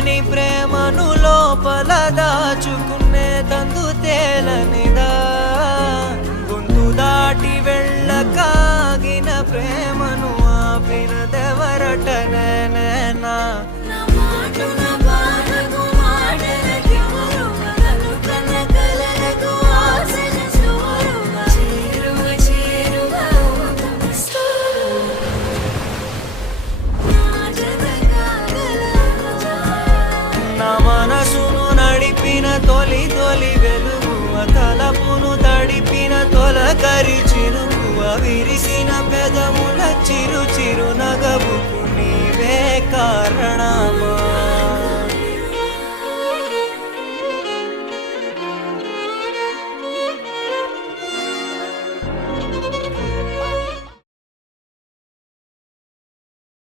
తెలియని ప్రేమను లోపల దాచుకునే తందు తేలనిదా గొంతు దాటి వెళ్ళకాగిన ప్రేమను ఆపినదెవరటనే నేనా మనసును నడిపిన తొలి తొలి వెలుగువ తలపును తడిపిన తొలకరి చిరుకువ విరిసిన పెదముల చిరు చిరు నగవుకు నీవే కారణం